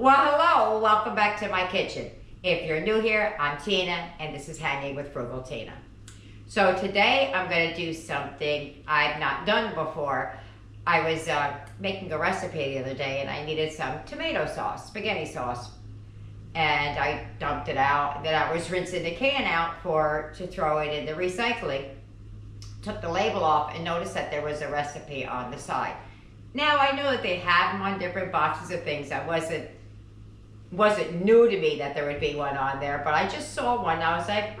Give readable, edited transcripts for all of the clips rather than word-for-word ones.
Well, hello, welcome back to my kitchen. If you're new here, I'm Tina, and this is Hanging with Frugal Tina. So today I'm going to do something I've not done before. I was making a recipe the other day, and I needed some tomato sauce, spaghetti sauce. And I dumped it out, then I was rinsing the can out to throw it in the recycling. Took the label off and noticed that there was a recipe on the side. Now I know that they have them on different boxes of things. That wasn't new to me that there would be one on there, but I just saw one and I was like,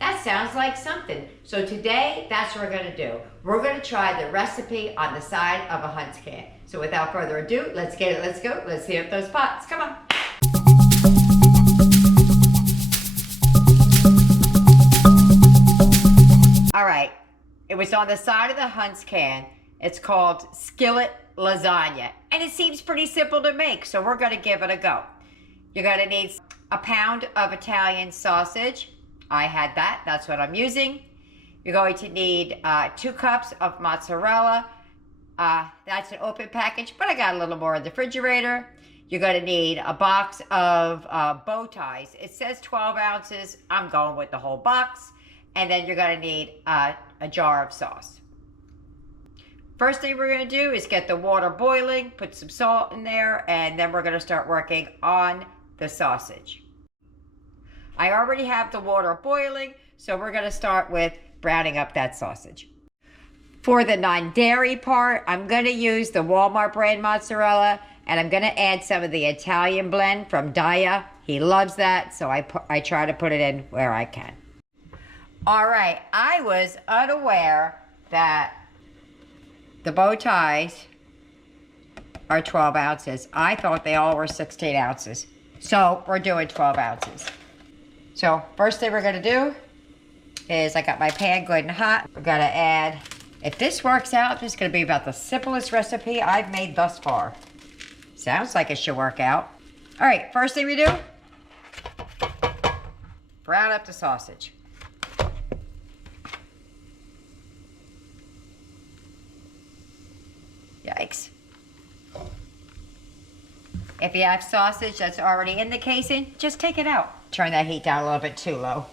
that sounds like something. So today, that's what we're gonna do. We're gonna try the recipe on the side of a Hunt's can. So without further ado, let's get it, let's go. Let's heat up those pots, come on. All right, it was on the side of the Hunt's can. It's called Skillet Lasagna, and it seems pretty simple to make, so we're gonna give it a go. You're gonna need a pound of Italian sausage. I had that, that's what I'm using. You're going to need 2 cups of mozzarella. That's an open package, but I got a little more in the refrigerator. You're gonna need a box of bow ties. It says 12 ounces, I'm going with the whole box. And then you're gonna need a jar of sauce. First thing we're gonna do is get the water boiling, put some salt in there, and then we're gonna start working on the sausage. I already have the water boiling, so we're gonna start with browning up that sausage. For the non-dairy part, I'm gonna use the Walmart brand mozzarella, and I'm gonna add some of the Italian blend from Daya. He loves that, so I try to put it in where I can. All right, I was unaware that the bow ties are 12 ounces. I thought they all were 16 ounces. So we're doing 12 ounces. So first thing we're gonna do is I got my pan good and hot. We're gonna add, if this works out, this is gonna be about the simplest recipe I've made thus far. Sounds like it should work out. All right, first thing we do, brown up the sausage. Yikes. If you have sausage that's already in the casing, just take it out. Turn that heat down a little bit too low.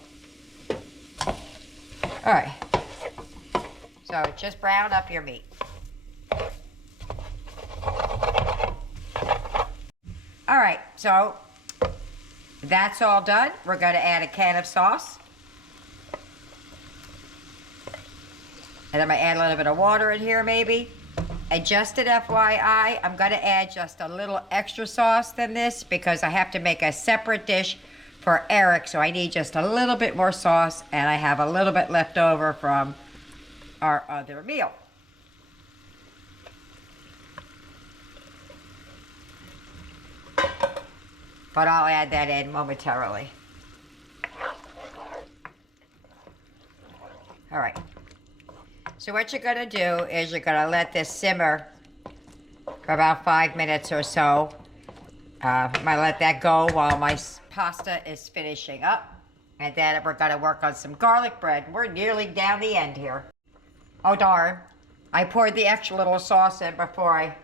All right. So just brown up your meat. All right, so that's all done. We're gonna add a can of sauce. And I'm gonna add a little bit of water in here maybe. And just an FYI, I'm gonna add just a little extra sauce than this because I have to make a separate dish for Eric, so I need just a little bit more sauce, and I have a little bit left over from our other meal. But I'll add that in momentarily. All right. So what you're gonna do is you're gonna let this simmer for about 5 minutes or so. I'm gonna let that go while my pasta is finishing up. And then we're gonna work on some garlic bread. We're nearly down the end here. Oh darn, I poured the extra little sauce in before I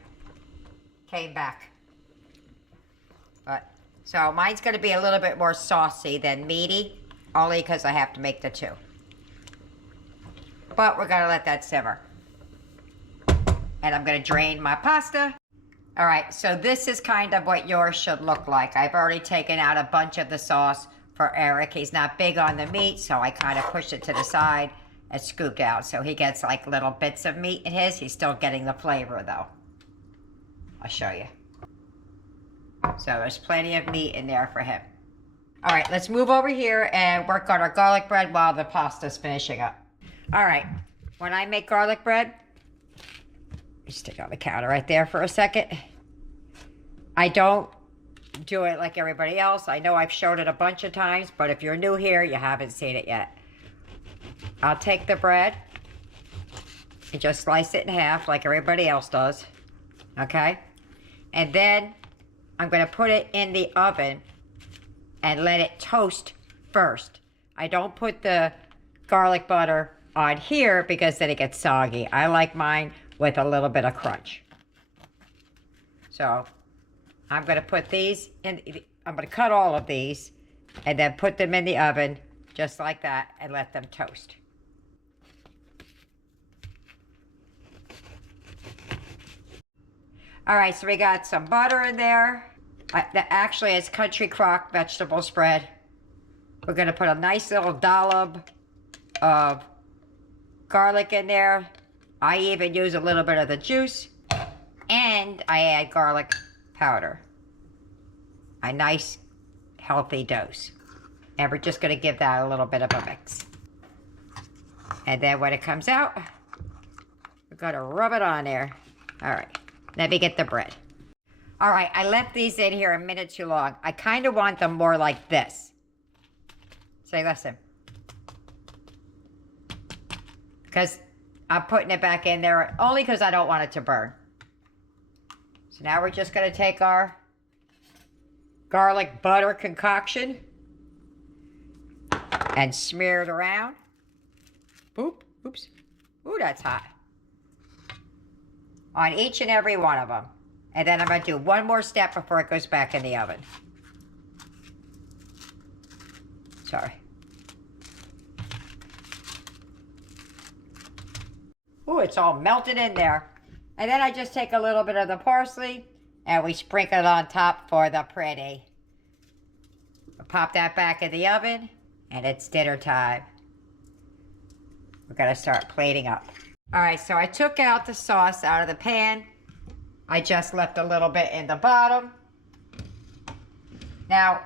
came back. So mine's gonna be a little bit more saucy than meaty, only because I have to make the 2. But we're gonna let that simmer. And I'm gonna drain my pasta. All right, so this is kind of what yours should look like. I've already taken out a bunch of the sauce for Eric. He's not big on the meat, so I kind of pushed it to the side and scooped out. So he gets like little bits of meat in his. He's still getting the flavor though. I'll show you. So there's plenty of meat in there for him. All right, let's move over here and work on our garlic bread while the pasta's finishing up. All right, when I make garlic bread, just stick it on the counter right there for a second. I don't do it like everybody else. I know I've showed it a bunch of times, but if you're new here, you haven't seen it yet. I'll take the bread and just slice it in half like everybody else does, okay? And then I'm gonna put it in the oven and let it toast first. I don't put the garlic butter on here because then it gets soggy. I like mine with a little bit of crunch. So I'm going to put these in, I'm going to cut all of these and then put them in the oven just like that and let them toast. All right, so we got some butter in there. That actually is country crock vegetable spread. We're going to put a nice little dollop of garlic in there. I even use a little bit of the juice, and I add garlic powder. A nice healthy dose. And we're just going to give that a little bit of a mix. And then when it comes out, we're going to rub it on there. All right, let me get the bread. All right, I left these in here a minute too long. I kind of want them more like this. Say, listen. Because I'm putting it back in there only because I don't want it to burn. So now we're just going to take our garlic butter concoction and smear it around. Boop, oops. Ooh, that's hot. On each and every one of them. And then I'm going to do one more step before it goes back in the oven. Sorry. Ooh, it's all melted in there. And then I just take a little bit of the parsley and we sprinkle it on top for the pretty. We'll pop that back in the oven and it's dinner time. We're going to start plating up. All right, so I took out the sauce out of the pan. I just left a little bit in the bottom. Now,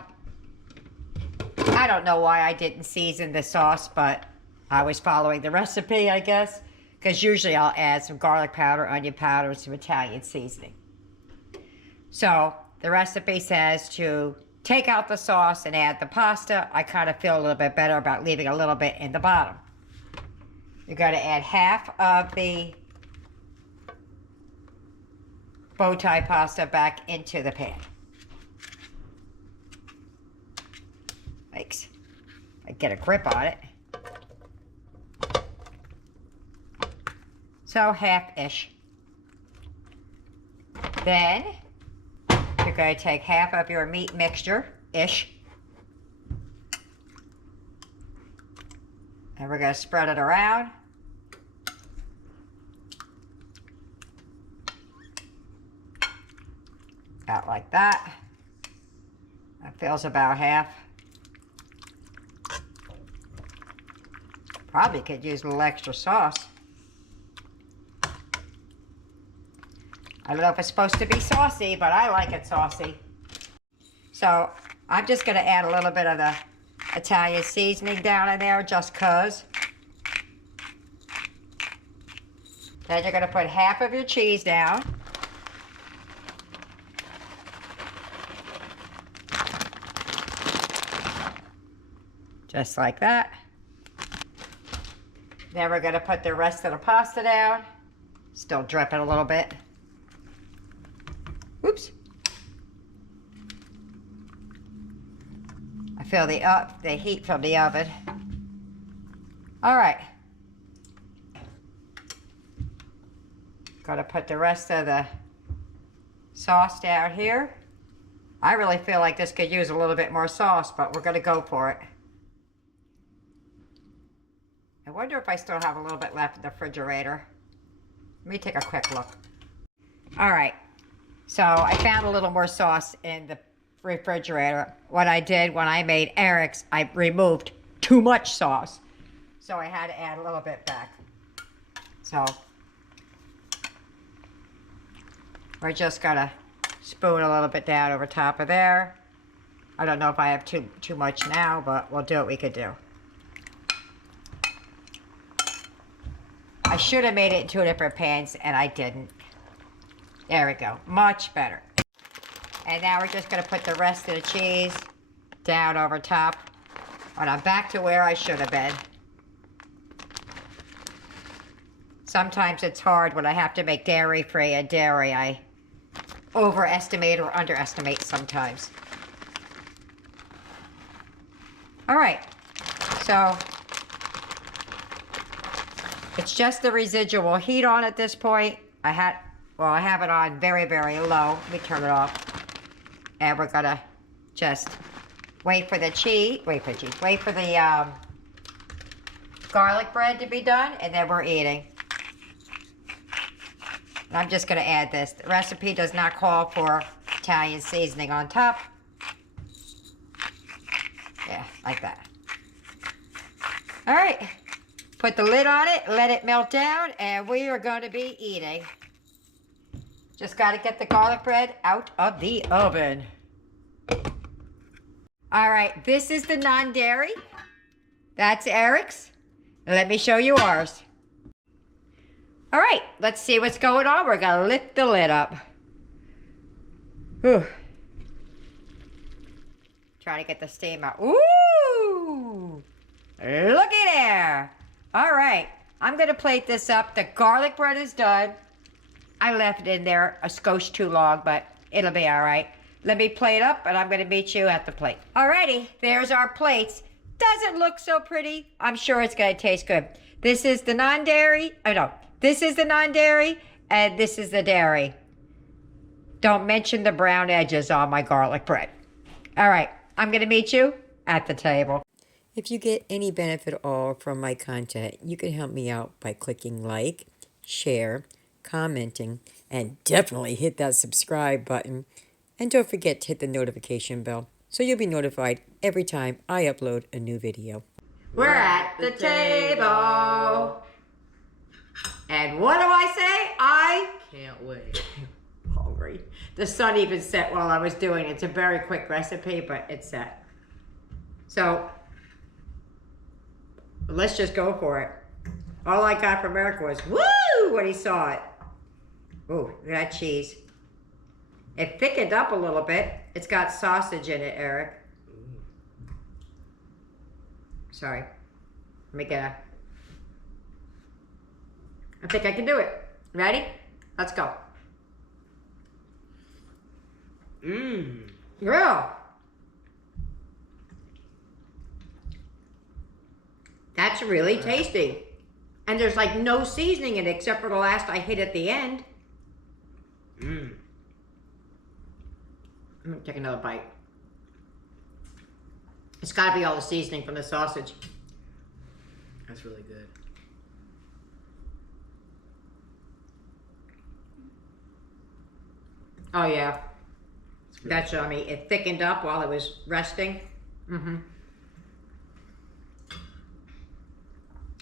I don't know why I didn't season the sauce, but I was following the recipe, I guess. Because usually I'll add some garlic powder, onion powder, and some Italian seasoning. So the recipe says to take out the sauce and add the pasta. I kind of feel a little bit better about leaving a little bit in the bottom. You're going to add half of the bow tie pasta back into the pan. Thanks. I get a grip on it. So half-ish. Then you're going to take half of your meat mixture-ish. And we're going to spread it around. About like that. That fills about half. Probably could use a little extra sauce. I don't know if it's supposed to be saucy, but I like it saucy. So I'm just going to add a little bit of the Italian seasoning down in there just cause. Then you're going to put half of your cheese down. Just like that. Then we're going to put the rest of the pasta down. Still dripping a little bit. Oops. I feel the heat from the oven. All right. Gotta put the rest of the sauce down here. I really feel like this could use a little bit more sauce, but we're gonna go for it. I wonder if I still have a little bit left in the refrigerator. Let me take a quick look. All right. So I found a little more sauce in the refrigerator. What I did when I made Eric's, I removed too much sauce. So I had to add a little bit back. So we're just gonna spoon a little bit down over top of there. I don't know if I have too much now, but we'll do what we could do. I should have made it in 2 different pans and I didn't. There we go, much better. And now we're just gonna put the rest of the cheese down over top. And I'm back to where I should have been. Sometimes it's hard when I have to make dairy-free and dairy. I overestimate or underestimate sometimes. All right, so it's just the residual heat on at this point. I have it on very, very low. Let me turn it off. And we're gonna just wait for the garlic bread to be done, and then we're eating. And I'm just gonna add this. The recipe does not call for Italian seasoning on top. Yeah, like that. All right, put the lid on it, let it melt down, and we are gonna be eating. Just gotta get the garlic bread out of the oven. All right, this is the non-dairy. That's Eric's. Let me show you ours. All right, let's see what's going on. We're gonna lift the lid up. Whew. Trying to get the steam out. Ooh, looky there. All right, I'm gonna plate this up. The garlic bread is done. I left it in there a skosh too long, but it'll be all right. Let me plate up, and I'm gonna meet you at the plate. Alrighty, there's our plates. Doesn't look so pretty. I'm sure it's gonna taste good. This is the non-dairy. Oh no, this is the non-dairy, and this is the dairy. Don't mention the brown edges on my garlic bread. All right, I'm gonna meet you at the table. If you get any benefit at all from my content, you can help me out by clicking like, share, commenting, and definitely hit that subscribe button. And don't forget to hit the notification bell so you'll be notified every time I upload a new video. We're at the table. And what do I say? I can't wait. Hungry. The sun even set while I was doing it. It's a very quick recipe, but it's set. So let's just go for it. All I got from Eric was woo when he saw it. Ooh, that cheese. It thickened up a little bit. It's got sausage in it, Eric. Sorry. Let me get I think I can do it. Ready? Let's go. Mmm. Yeah. That's really tasty. And there's like no seasoning in it except for the last I hit at the end. Mmm. I'm gonna take another bite. It's gotta be all the seasoning from the sausage. That's really good. Oh yeah. That's yummy. It thickened up while it was resting. Mm-hmm.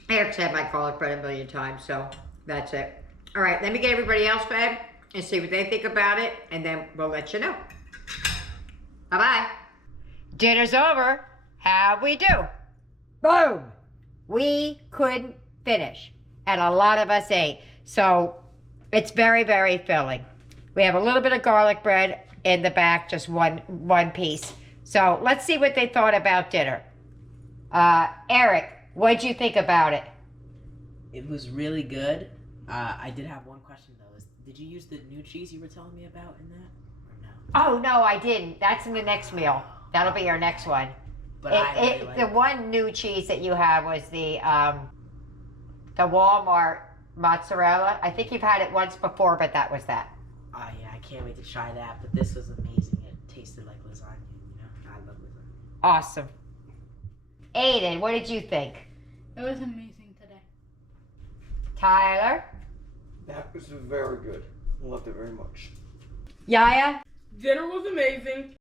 Eric's had my garlic bread a million times, so that's it. All right, let me get everybody else fed and see what they think about it, and then we'll let you know. Bye-bye. Dinner's over. How'd we do? Boom. We couldn't finish, and a lot of us ate. So it's very, very filling. We have a little bit of garlic bread in the back, just one piece. So let's see what they thought about dinner. Eric, what'd you think about it? It was really good. I did have one question though. Did you use the new cheese you were telling me about in that? Or no? Oh no, I didn't. That's in the next meal. That'll be our next one. But I really the one new cheese that you have was the Walmart mozzarella. I think you've had it once before, but that was that. Oh yeah, I can't wait to try that. But this was amazing. It tasted like lasagna. You know, I love lasagna. Awesome. Aiden, what did you think? It was amazing today. Tyler? That was very good. I loved it very much. Yaya? Dinner was amazing.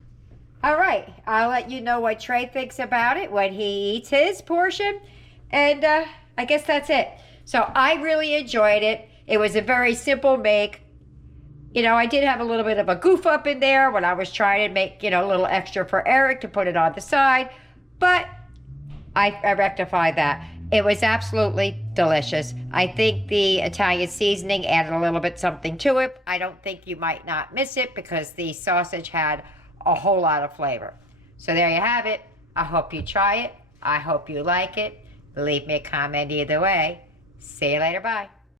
All right, I'll let you know what Trey thinks about it when he eats his portion. And I guess that's it. So I really enjoyed it. It was a very simple make. You know, I did have a little bit of a goof up in there when I was trying to make, a little extra for Eric to put it on the side. But I rectified that. It was absolutely delicious. I think the Italian seasoning added a little bit something to it. I don't think you might not miss it because the sausage had a whole lot of flavor. So there you have it. I hope you try it. I hope you like it. Leave me a comment either way. See you later. Bye.